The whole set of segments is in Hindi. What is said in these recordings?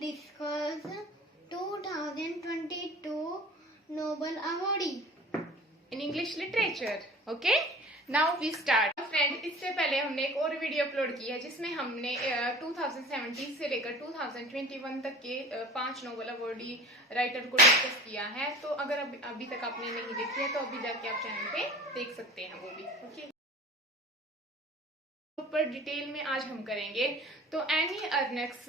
discuss 2022 Nobel awardee in English literature. Okay, now we start. Friend, इससे पहले हमने एक और वीडियो अपलोड की है जिसमें हमने 2017 से लेकर 2021 तक के 5 नोबेल अवार्डी राइटर को डिस्कस किया है। तो अगर अभी तक आपने नहीं देखी है तो अभी जाके आप चैनल पे देख सकते हैं वो भी। ओके, ऊपर डिटेल में आज हम करेंगे। तो एनी अर्नेक्स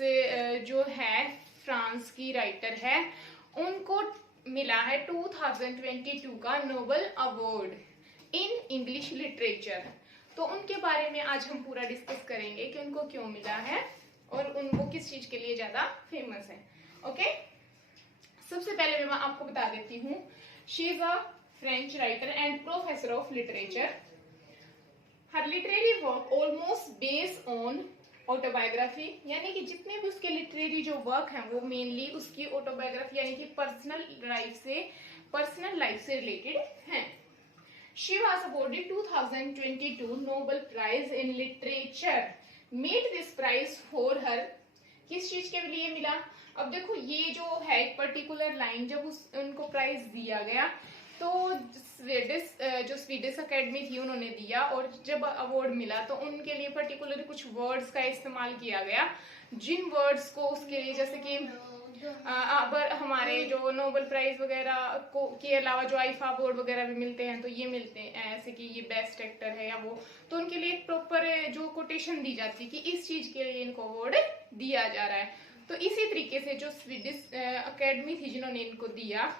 जो है फ्रांस की राइटर है, उनको मिला है 2022 का Nobel award in English literature. तो उनके बारे में आज हम पूरा डिस्कस करेंगे कि उनको क्यों मिला है और उनको किस चीज के लिए ज्यादा फेमस है। ओके, सबसे पहले मैं आपको बता देती हूँ, she is a French writer and professor of literature. Her literary work almost based on autobiography, यानी कि जितने भी उसके लिटरेरी जो वर्क हैं वो मेनली उसकी ऑटोबायोग्राफी यानी कि पर्सनल लाइफ से रिलेटेड हैं। She was awarded 2022 Nobel Prize in Literature. Made this prize for her. किस चीज के लिए मिला? अब देखो, ये जो है एक पर्टिकुलर लाइन, जब उनको प्राइज दिया गया तो स्वीडिश अकेडमी थी, उन्होंने दिया, और जब अवार्ड मिला तो उनके लिए पर्टिकुलर कुछ वर्ड्स का इस्तेमाल किया गया, जिन वर्ड्स को उसके लिए, जैसे कि अब हमारे जो नोबेल प्राइज वगैरह को के अलावा जो आईफा अवार्ड वगैरह भी मिलते हैं, तो ये मिलते हैं ऐसे कि ये बेस्ट एक्टर है या वो, तो उनके लिए एक प्रॉपर जो कोटेशन दी जाती है कि इस चीज के लिए इनको अवार्ड दिया जा रहा है। तो इसी तरीके से जो स्वीडिश अकेडमी थी जिन्होंने इनको दिया,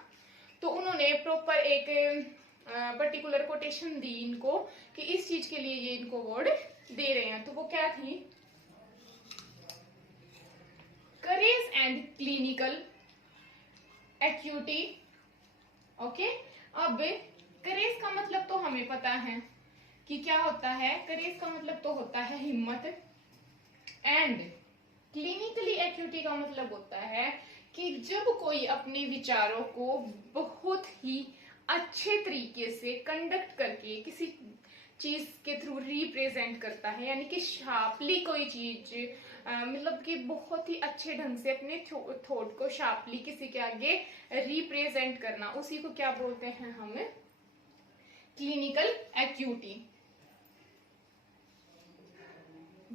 तो उन्होंने प्रॉपर एक पर्टिकुलर कोटेशन दी इनको कि इस चीज के लिए ये इनको अवार्ड दे रहे हैं। तो वो क्या थी? Courage and clinical acuity. Okay, अब करेज का मतलब तो हमें पता है कि क्या होता है। करेज का मतलब तो होता है हिम्मत, एंड क्लिनिकली एक्यूटी का मतलब होता है कि जब कोई अपने विचारों को बहुत ही अच्छे तरीके से कंडक्ट करके किसी चीज के थ्रू रिप्रेजेंट करता है, यानी कि शार्पली कोई चीज, मतलब कि बहुत ही अच्छे ढंग से अपने थॉट को शार्पली किसी के आगे रिप्रेजेंट करना, उसी को क्या बोलते हैं हम? Clinical acuity.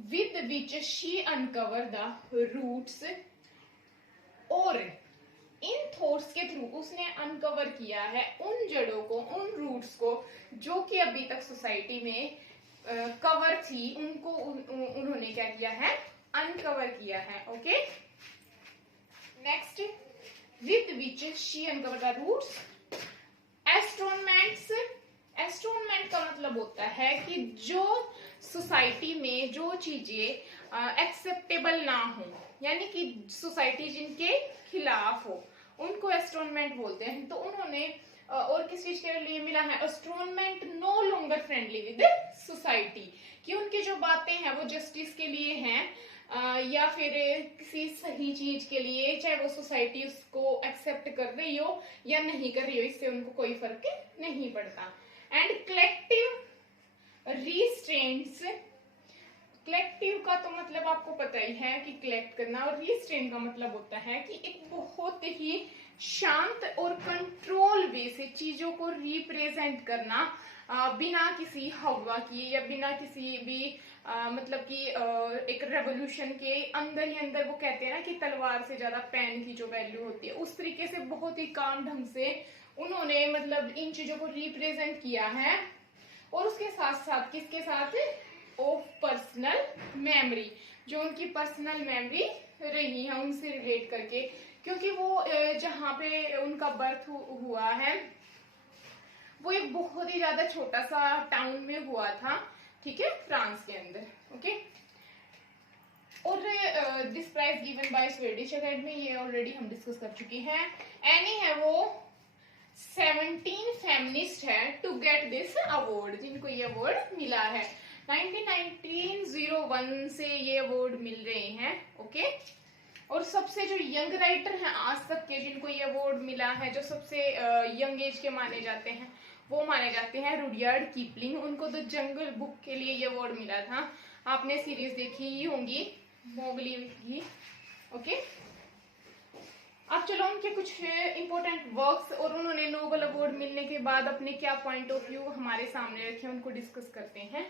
With which she uncover the roots, और इन थॉट्स के थ्रू उसने अनकवर किया है उन जड़ों को, उन रूट्स को जो कि अभी तक सोसाइटी में कवर थी, उनको उन्होंने क्या किया है? अनकवर किया है। Okay, next, with which she uncover the roots. Estrangements. Estrangement का मतलब होता है कि जो सोसाइटी में जो चीजें एक्सेप्टेबल ना हो, यानी कि सोसाइटी जिनके खिलाफ हो, उनको एस्ट्रोनमेंट बोलते हैं। तो उन्होंने और किस चीज के लिए मिला है? Estrangement no longer friendly with society, कि उनकी जो बातें हैं वो जस्टिस के लिए हैं या फिर किसी सही चीज के लिए, चाहे वो सोसाइटी उसको एक्सेप्ट कर रही हो या नहीं कर रही हो, इससे उनको कोई फर्क नहीं पड़ता। And collective restraints. कलेक्टिव का तो मतलब आपको पता ही है कि कलेक्ट करना, और रिस्ट्रेन का मतलब होता है कि एक बहुत ही शांत और कंट्रोल वे से चीजों को रिप्रेजेंट करना, बिना किसी हवा की या बिना किसी भी मतलब कि एक रेवोल्यूशन के अंदर ही अंदर, वो कहते हैं ना कि तलवार से ज्यादा पेन की जो वैल्यू होती है, उस तरीके से बहुत ही काम ढंग से उन्होंने मतलब इन चीजों को रिप्रेजेंट किया है। और उसके साथ साथ किसके साथ? ऑफ पर्सनल मेमोरी, जो उनकी पर्सनल मेमोरी रही है उनसे रिलेट करके, क्योंकि वो जहाँ पे उनका बर्थ हुआ है वो एक बहुत ही ज्यादा छोटा सा टाउन में हुआ था, ठीक है, फ्रांस के अंदर। ओके, और this prize given by Swedish academy, ये ऑलरेडी हम डिस्कस कर चुकी हैं। एनी है वो 17 फेमिनिस्ट है टू गेट दिस अवार्ड, जिनको ये अवार्ड मिला है। 1901 से ये अवार्ड मिल रहे हैं। ओके, और सबसे जो यंग राइटर हैं आज तक के जिनको ये अवार्ड मिला है, जो सबसे यंग एज के माने जाते हैं, वो माने जाते हैं रुडयार्ड कीपलिंग। उनको द जंगल बुक के लिए ये अवार्ड मिला था। आपने सीरीज देखी ही होंगी मोगली की। ओके, उनके कुछ इंपॉर्टेंट वर्क्स और उन्होंने नोबेल अवार्ड मिलने के बाद अपने क्या पॉइंट ऑफ व्यू हमारे सामने रखे, उनको डिस्कस करते हैं।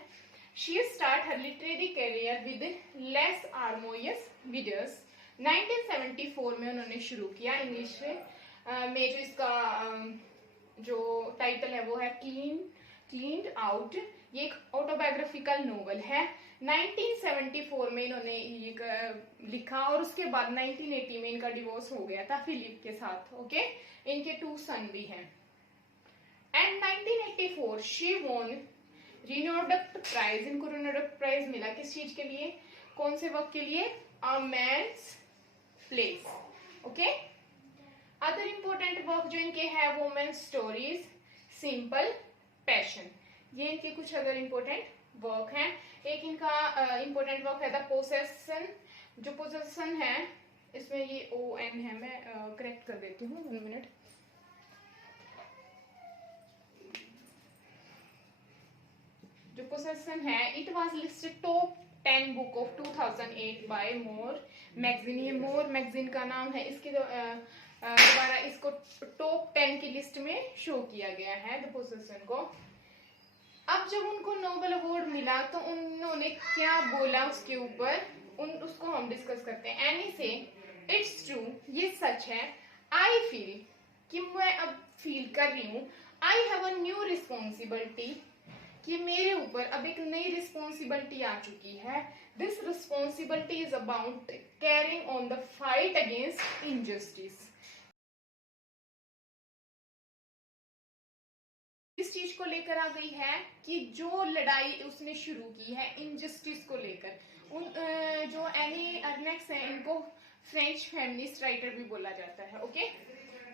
She start her literary career with less harmonious videos. 1974 में उन्होंने शुरू किया। इंग्लिश में जो इसका जो टाइटल है वो है क्लीन्ड आउट। ये एक ऑटोबायोग्राफिकल नोवेल है। 1974 में इन्होंने ये लिखा और उसके बाद 1980 में इनका डिवोर्स हो गया था फिलिप के साथ। ओके, इनके 2 सन भी हैं। एंड 1984 शी वॉन रिनोडक्ट प्राइज। इनको रिनोडक्ट प्राइज मिला किस चीज के लिए, कौन से वर्क के लिए? A man's place. Okay, other important work जो इनके है वुमेन स्टोरीज, सिंपल पैशन। ये इनके कुछ अदर इंपॉर्टेंट वर्क हैं। एक इनका इंपॉर्टेंट वर्क है द पोसेशन। जो पोसेशन है इसमें ये ON है, मैं करेक्ट कर देती हूँ 1 मिनट। जो पोसेशन है it was listed top 10 book of 2008 by More magazine. ये मोर मैगजीन का नाम है। इसके दोबारा इसको टॉप 10 की लिस्ट में शो किया गया है द पोसेशन को। अब जब उनको नोबेल अवार्ड मिला तो उन्होंने क्या बोला उसके ऊपर, उसको हम डिस्कस करते हैं। एनी से इट्स ट्रू, ये सच है। आई फील, कि मैं अब फील कर रही हूँ, I have a new responsibility, कि मेरे ऊपर अब एक नई रिस्पॉन्सिबिलिटी आ चुकी है। This responsibility is about carrying on the fight against injustice. इस चीज को लेकर आ गई है कि जो लड़ाई उसने शुरू की है इनजस्टिस को लेकर। जो एनी अर्नेक्स है इनको फ्रेंच फेमिनिस्ट राइटर भी बोला जाता है। ओके,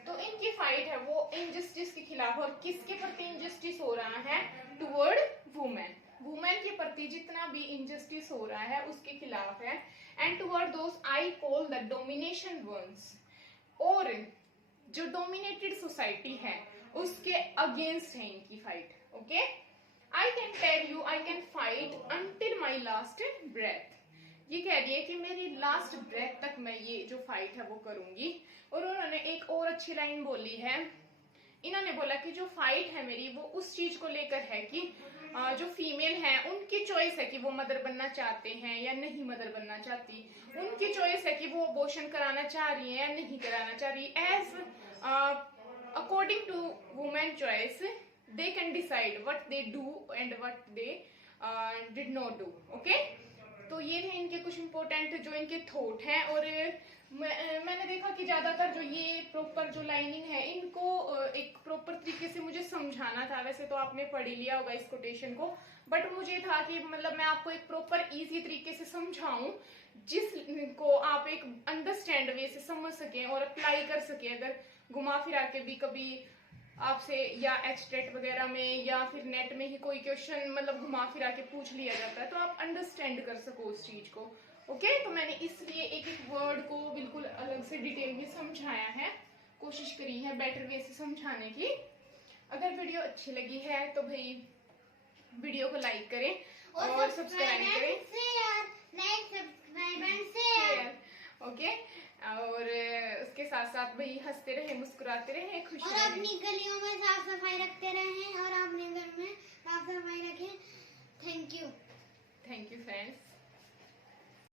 तो इनकी फाइट है वो इनजस्टिस के खिलाफ। और किसके प्रति इनजस्टिस हो रहा है? Toward women. वुमेन के प्रति जितना भी इनजस्टिस हो रहा है उसके खिलाफ है। And toward those I call the domination ones. और जो डोमिनेटेड सोसाइटी है उसके अगेंस्ट है इनकी fight. Okay, I can tell you I can fight until my last breath. ये कह रही है कि मेरी लास्ट ब्रेथ तक मैं ये जो फाइट है वो करूंगी। और उन्होंने एक और अच्छी लाइन बोली है। इन्होंने बोला कि जो फाइट है मेरी वो उस चीज को लेकर है कि जो फीमेल है उनकी चॉइस है कि वो मदर बनना चाहते हैं या नहीं मदर बनना चाहती। उनकी चॉइस है कि वो अबॉर्शन कराना चाह रही है या नहीं कराना चाह रही। As according to women choice they can decide what they do and what they did not do. okay, तो ये थे इनके कुछ इंपॉर्टेंट जो इनके थॉट हैं। और मैंने देखा कि ज्यादातर जो ये प्रॉपर जो लाइनिंग है इनको एक प्रॉपर तरीके से मुझे समझाना था। वैसे तो आपने पढ़ ही लिया होगा इस कोटेशन को, बट मुझे था कि मतलब मैं आपको एक प्रॉपर इजी तरीके से समझाऊं जिसको आप एक अंडरस्टैंड वे से समझ सकें और अप्लाई कर सकें। अगर घुमा फिरा के भी कभी आपसे या एचटेट वगैरह में या फिर नेट में ही कोई क्वेश्चन मतलब घुमा फिरा के पूछ लिया जाता है तो आप अंडरस्टैंड कर सको उस चीज को। ओके, तो मैंने इसलिए एक एक वर्ड को बिल्कुल अलग से डिटेल में समझाया है, कोशिश करी है बेटर वे से समझाने की। अगर वीडियो अच्छी लगी है तो भाई वीडियो को लाइक करें और सब्सक्राइब करें। ओके, और उसके साथ साथ भाई हंसते रहे, मुस्कुराते रहे, खुश और रहे। अपनी गलियों में साफ सफाई रखते रहे और अपने घर में साफ सफाई रखें। Thank you friends.